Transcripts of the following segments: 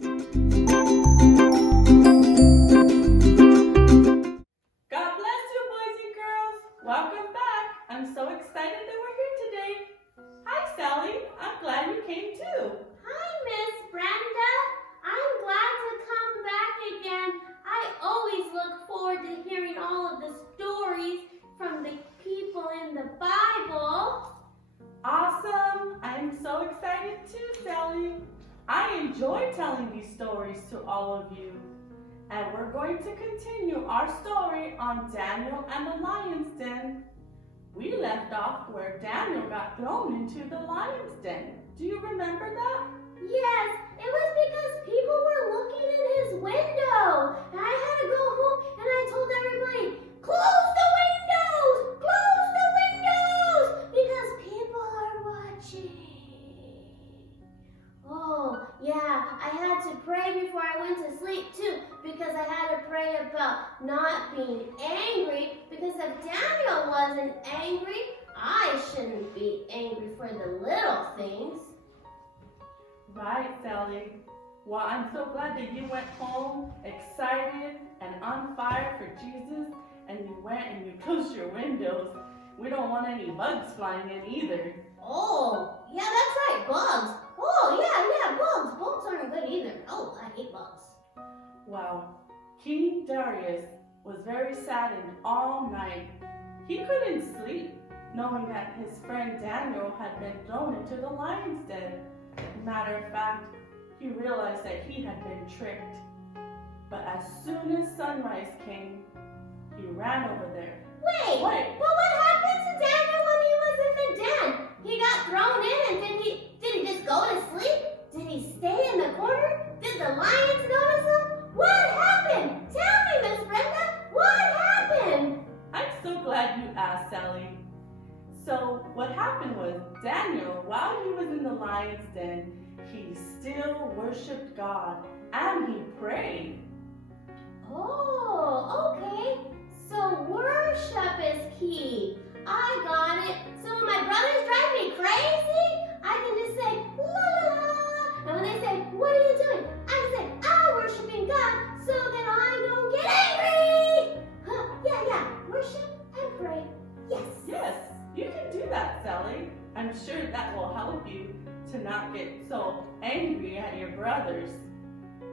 God bless you, boys and girls. Welcome back. I'm so excited that we're here today. Hi, Sally. I'm glad you came too. Hi, Miss Brenda. I'm glad to come back again. I always look forward to hearing all of the stories from the people in the Bible. Awesome. I'm so excited too, Sally. I enjoy telling these stories to all of you. And we're going to continue our story on Daniel and the lion's den. We left off where Daniel got thrown into the lion's den. Do you remember that? Yes, it was because people were looking in his window. And I had to go home and I told everybody, close the windows! Close the windows! Because people are watching. Oh, yeah, I had to pray before I went to sleep too, because I had to pray about not being angry, because if Daniel wasn't angry, I shouldn't be angry for the little things. Right, Sally. Well, I'm so glad that you went home excited and on fire for Jesus, and you went and you closed your windows. We don't want any bugs flying in either. Oh, yeah, that's right, bugs. Oh, yeah, bugs. Bugs aren't good either. Oh, I hate bugs. Wow. King Darius was very saddened all night. He couldn't sleep, knowing that his friend Daniel had been thrown into the lion's den. Matter of fact, he realized that he had been tricked. But as soon as sunrise came, he ran over there. Wait, but what happened to Daniel when he was in the den? He got thrown in and did he just go to sleep? Did he stay in the corner? Did the lions notice him? What happened? Tell me, Miss Brenda, what happened? I'm so glad you asked, Sally. So what happened was Daniel, while he was in the lion's den, he still worshiped God and he prayed. Oh, okay. So worship is key. I got it. So when my brothers drive me crazy, I can just say, la la la. And when they say, what are you doing? I can say, I'm worshiping God so that I don't get angry. Huh, yeah. Worship and pray. Yes. Yes, you can do that, Sally. I'm sure that will help you to not get so angry at your brothers.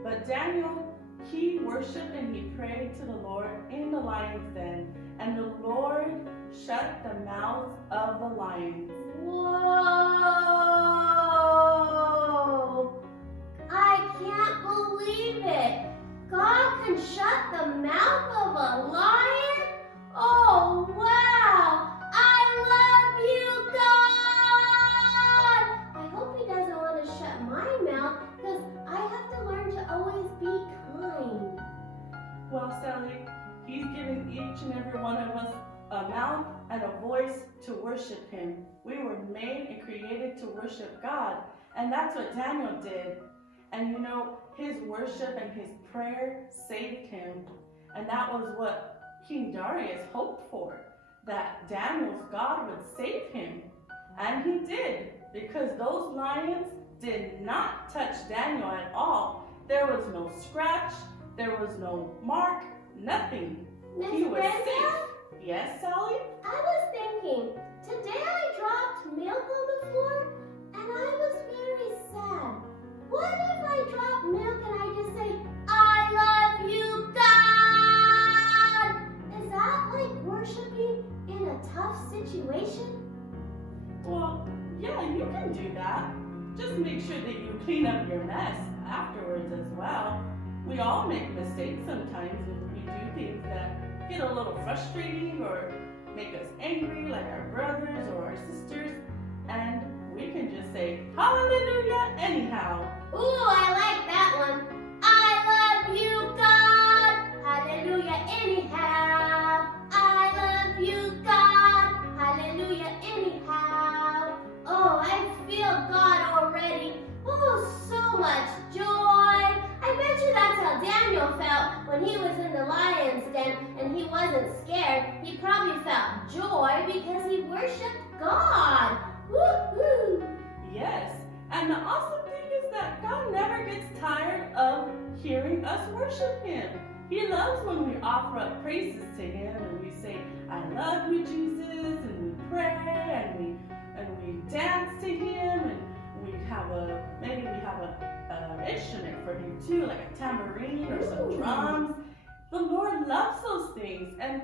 But Daniel, he worshiped and he prayed to the Lord in the lion's den, and the Lord shut the mouths of the lions. Whoa! I can't believe it. God can shut the mouth of a lion? Oh, wow! I love you, God! I hope he doesn't want to shut my mouth, because I have to learn to always be kind. Well, Sally, he's given each and every one of us a mouth and a voice to worship him. We were made and created to worship God, and that's what Daniel did. And you know, his worship and his prayer saved him, and that was what King Darius hoped for, that Daniel's God would save him. And he did, because those lions did not touch Daniel at all. There was no scratch, there was no mark, nothing. He Miss was Brenda? safe. Yes, Sally? I was thinking, today I dropped milk on the floor and I was very sad. What if I drop milk and I just say, I love you, God? Is that like worshiping in a tough situation? Well, yeah, you can do that. Just make sure that you clean up your mess afterwards as well. We all make mistakes sometimes when we do things that get a little frustrating or make us angry, like our brothers or our sisters, and we can just say hallelujah anyhow. Ooh, I like that one. I love you, God. Hallelujah anyhow. I love you, God. Hallelujah anyhow. Oh, I feel God already. Oh, so much joy. I bet you that's how Daniel felt when he was in the lion's den and he wasn't scared. He probably felt joy because he worshiped God. Woo-hoo. Yes, and the awesome thing is that God never gets tired of worship him. He loves when we offer up praises to him and we say, I love you, Jesus, and we pray and we dance to him, and maybe we have a instrument for him too, like a tambourine or some drums. The Lord loves those things, and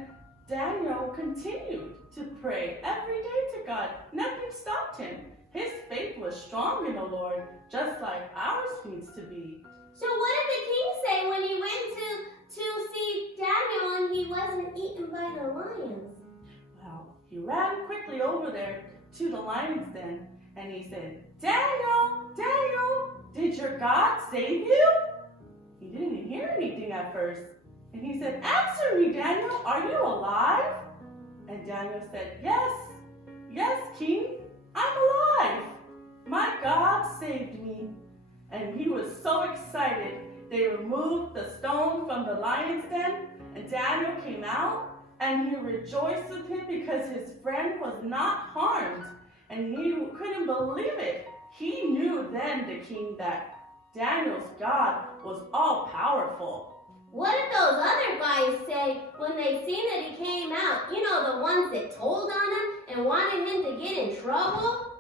Daniel continued to pray every day to God. Nothing stopped him. His faith was strong in the Lord, just like ours needs to be. So what did the king say when he went to see Daniel and he wasn't eaten by the lions? Well, he ran quickly over there to the lion's den, and he said, Daniel, Daniel, did your God save you? He didn't hear anything at first. And he said, answer me, Daniel, are you alive? And Daniel said, yes, king, I'm alive. My God saved me. And he was so excited. They removed the stone from the lion's den, and Daniel came out, and he rejoiced with him because his friend was not harmed. And he couldn't believe it. He knew then, the king, that Daniel's God was all powerful. What did those other guys say when they seen that he came out? You know, the ones that told on him and wanted him to get in trouble?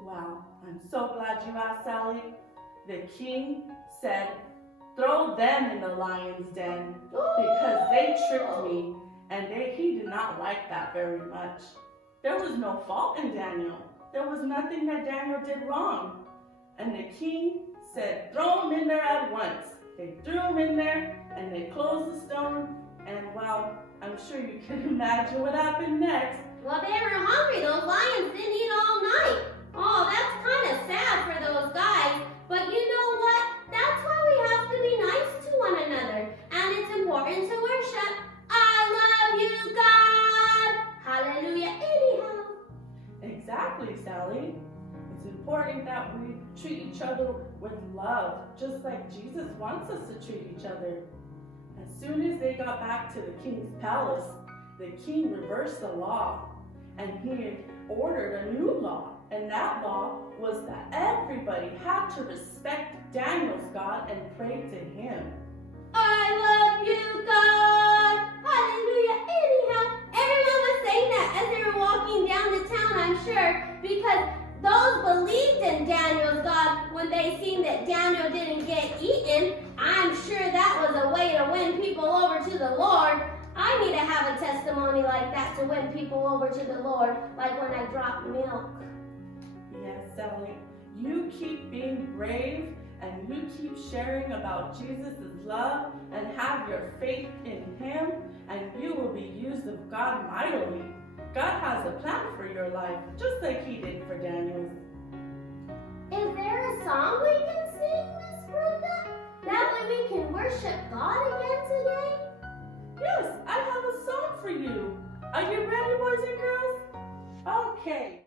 Wow, I'm so glad you asked, Sally. The king said, throw them in the lion's den because they tricked me, and he did not like that very much. There was no fault in Daniel. There was nothing that Daniel did wrong. And the king said, throw him in there at once. They threw him in there, and they closed the stone, and well, I'm sure you can imagine what happened next. Well, they were hungry. Those lions didn't eat all night. Oh, that's kind of sad for those guys. But you know what? That's why we have to be nice to one another. And it's important to worship. I love you, God. Hallelujah. Anyhow. Exactly, Sally. It's important that we treat each other with love, just like Jesus wants us to treat each other. As soon as they got back to the king's palace, the king reversed the law, and he ordered a new law. And that law was that everybody had to respect Daniel's God and pray to him. I love you, God. Hallelujah. Anyhow, everyone was saying that as they were walking down the town, I'm sure, because those believed in Daniel's God when they seen that Daniel didn't get eaten. I'm sure that was a way to win people over to the Lord. I need to have a testimony like that to win people over to the Lord, like when I drop milk. Yes, Sally. You keep being brave, and you keep sharing about Jesus' love, and have your faith in him, and you will be used of God mightily. God has a plan for your life, just like he did for Daniel's. Is there a song we can sing, Miss Brenda? That way we can worship God again today? Yes, I have a song for you. Are you ready, boys and girls? Okay.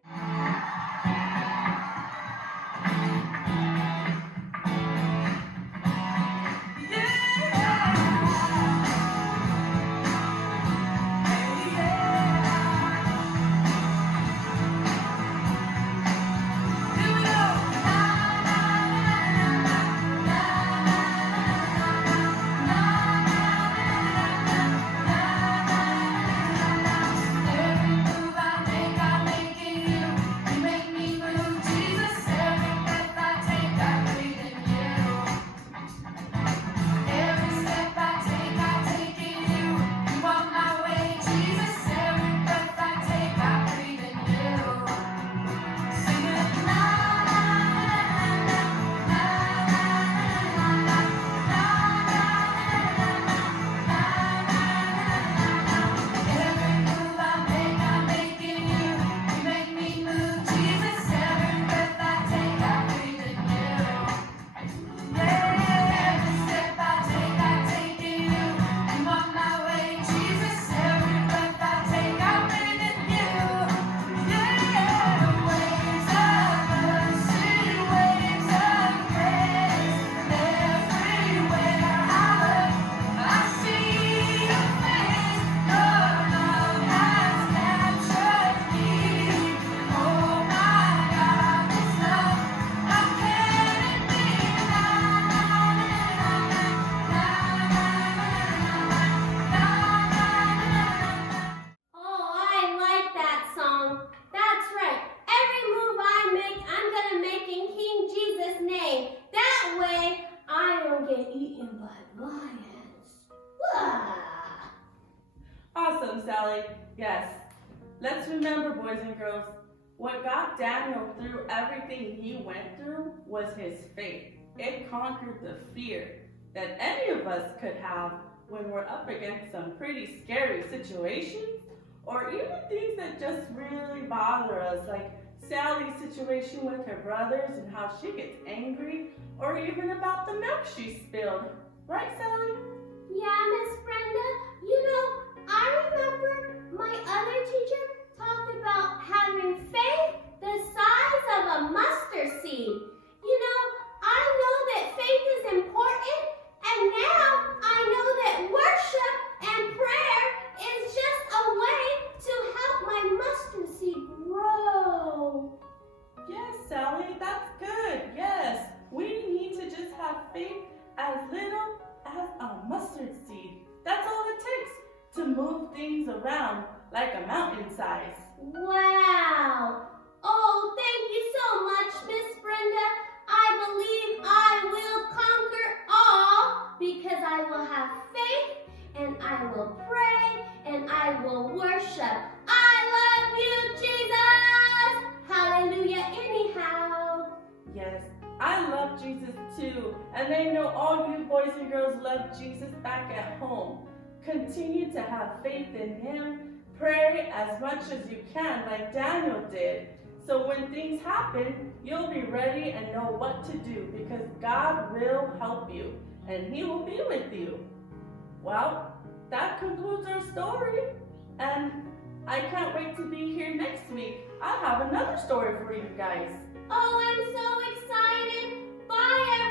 enjoy eating by my hands. Wah! Awesome, Sally. Yes. Let's remember, boys and girls, what got Daniel through everything he went through was his faith. It conquered the fear that any of us could have when we're up against some pretty scary situations, or even things that just really bother us, like Sally's situation with her brothers and how she gets angry, or even about the milk she spilled. Right, Sally? Yeah, Miss Brenda. You know, I remember my other teacher talked about having faith the size of a mustard seed. You know, I know that faith is important, and now I know that worship and prayer is just a way to help my mustard seed grow. Yes, Sally, that's good. Yes, we need to just have faith as little as a mustard seed. That's all it takes to move things around like a mountain size. Wow! Oh, thank you so much, Miss Brenda. I believe I will conquer all because I will have faith and I will pray and I will worship. I love you, Jesus! Hallelujah, anyhow. Yes, I love Jesus too, and I know all you boys and girls love Jesus back at home. Continue to have faith in Him. Pray as much as you can, like Daniel did. So when things happen, you'll be ready and know what to do because God will help you and He will be with you. Well, that concludes our story, and I can't wait to be here next week. I have another story for you guys. Oh, I'm so excited. Bye, everyone.